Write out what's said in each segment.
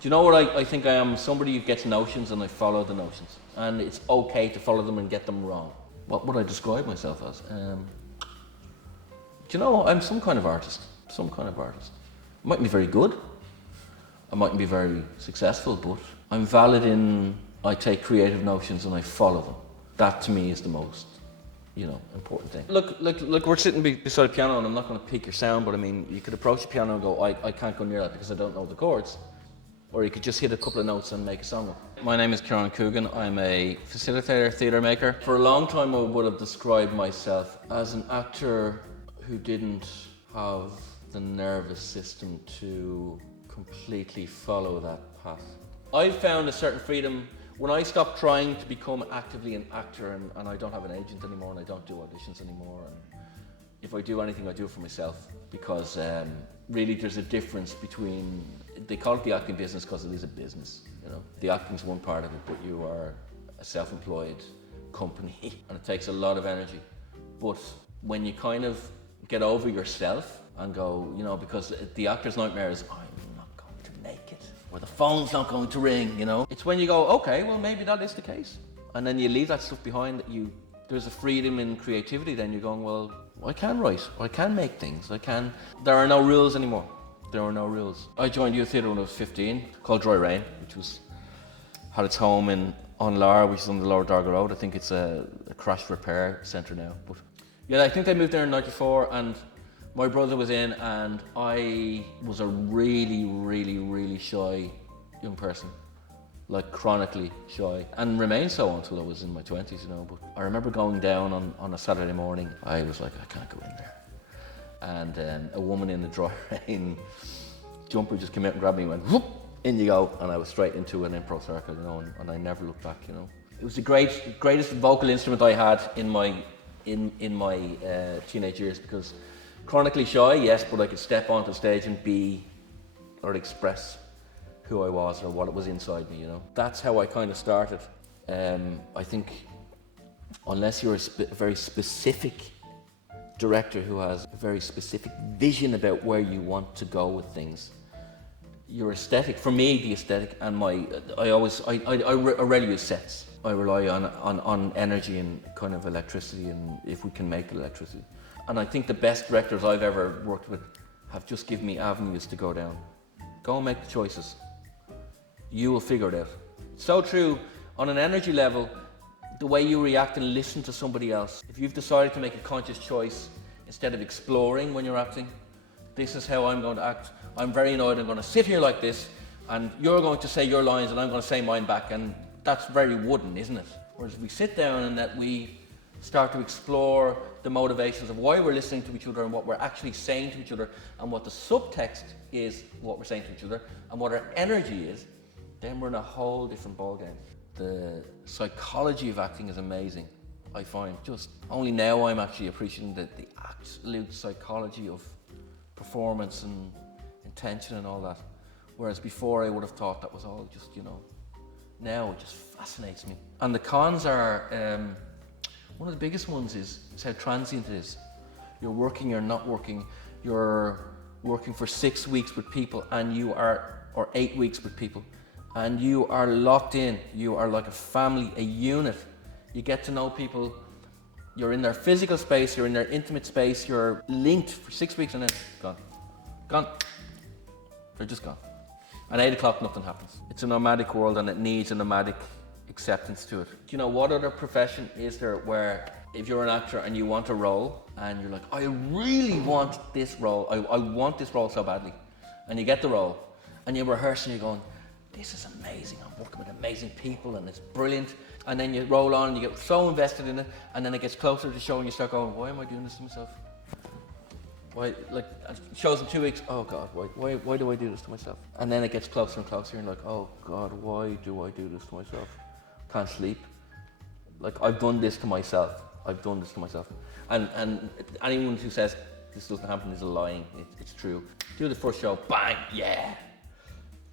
Do you know what I think I am? Somebody who gets notions and I follow the notions. And it's okay to follow them and get them wrong. What would I describe myself as? Do you know, I'm some kind of artist. I mightn't be very good. I mightn't be very successful, but I'm valid in I take creative notions and I follow them. That to me is the most, important thing. Look, we're sitting beside a piano and I'm not going to pick your sound, but I mean, you could approach the piano and go, I can't go near that because I don't know the chords. Or you could just hit a couple of notes and make a song up. My name is Ciarán Coogan. I'm a facilitator, theatre maker. For a long time I would have described myself as an actor who didn't have the nervous system to completely follow that path. I found a certain freedom when I stopped trying to become actively an actor, and I don't have an agent anymore and I don't do auditions anymore, and if I do anything I do it for myself, because really there's a difference between, they call it the acting business because it is a business, The acting's one part of it, but you are a self-employed company and it takes a lot of energy. But when you kind of get over yourself and go, because the actor's nightmare is, I'm not going to make it, or the phone's not going to ring, It's when you go, okay, well maybe that is the case. And then you leave that stuff behind, there's a freedom in creativity, then you're going, well, I can write, I can make things, there are no rules anymore. There are no rules. I joined youth theatre when I was 15, called Dry Rain, which had its home on Lara, which is on the Lower Darga Road. I think it's a crash repair centre now. But yeah, I think they moved there in '94, and my brother was in, and I was a really, really, really shy young person, like chronically shy, and remained so until I was in my 20s, But I remember going down on a Saturday morning. I was like, I can't go in there. And a woman in the Dry Rain jumper just came out and grabbed me and went, whoop, in you go. And I was straight into an improv circle, and I never looked back, It was the greatest vocal instrument I had in my teenage years, because chronically shy, yes, but I could step onto stage and be, or express who I was or what was inside me, That's how I kind of started. I think unless you're a very specific director who has a very specific vision about where you want to go with things, your aesthetic, for me, the aesthetic and I rarely use sets. I rely on energy and kind of electricity, and if we can make electricity. And I think the best directors I've ever worked with have just given me avenues to go down. Go and make the choices. You will figure it out. So true on an energy level, the way you react and listen to somebody else. If you've decided to make a conscious choice instead of exploring when you're acting, this is how I'm going to act. I'm very annoyed, I'm going to sit here like this, and you're going to say your lines and I'm going to say mine back, and that's very wooden, isn't it? Whereas we sit down and that we start to explore the motivations of why we're listening to each other and what we're actually saying to each other, and what the subtext is, what we're saying to each other, and what our energy is, then we're in a whole different ballgame. The psychology of acting is amazing, I find. Just only now I'm actually appreciating the absolute psychology of performance and intention and all that. Whereas before I would have thought that was all just, now it just fascinates me. And the cons are, one of the biggest ones is how transient it is. You're working, you're not working, you're working for 6 weeks with people or 8 weeks with people, and you are locked in. You are like a family, a unit. You get to know people. You're in their physical space, you're in their intimate space, you're linked for 6 weeks and then gone. They're just gone. At 8 o'clock, nothing happens. It's a nomadic world and it needs a nomadic acceptance to it. Do you know what other profession is there where if you're an actor and you want a role and you're like, I really want this role, I want this role so badly, and you get the role and you rehearse and you're going, this is amazing, I'm working with amazing people and it's brilliant, and then you roll on and you get so invested in it, and then it gets closer to the show and you start going, why am I doing this to myself? Why, like, shows in 2 weeks, oh God, why do I do this to myself? And then it gets closer and closer and you're like, oh God, why do I do this to myself? Can't sleep. Like, I've done this to myself. And anyone who says this doesn't happen is lying. It's true. Do the first show, bang, yeah.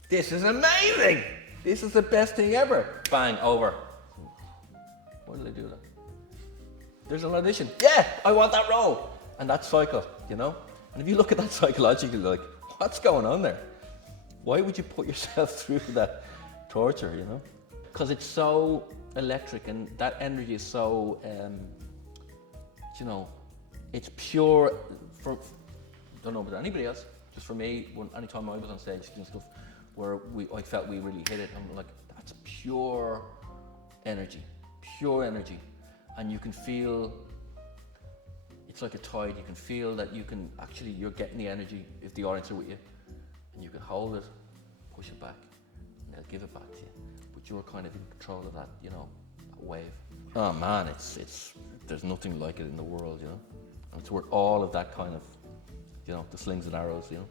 This is amazing. This is the best thing ever. Bang, over. Why did I do that? There's an audition. Yeah, I want that role. And that cycle, And if you look at that psychologically, like, what's going on there? Why would you put yourself through that torture, you know? Because it's so electric and that energy is so, you know, it's pure. Don't know about anybody else, just for me, anytime I was on stage doing stuff where I felt we really hit it, I'm like, that's pure energy. And you can feel, it's like a tide, you can feel that you're getting the energy if the audience are with you, and you can hold it, push it back, and they'll give it back to you. But you're kind of in control of that, you know, that wave. Oh man, there's nothing like it in the world, you know. And it's worth all of that kind of, you know, the slings and arrows, you know.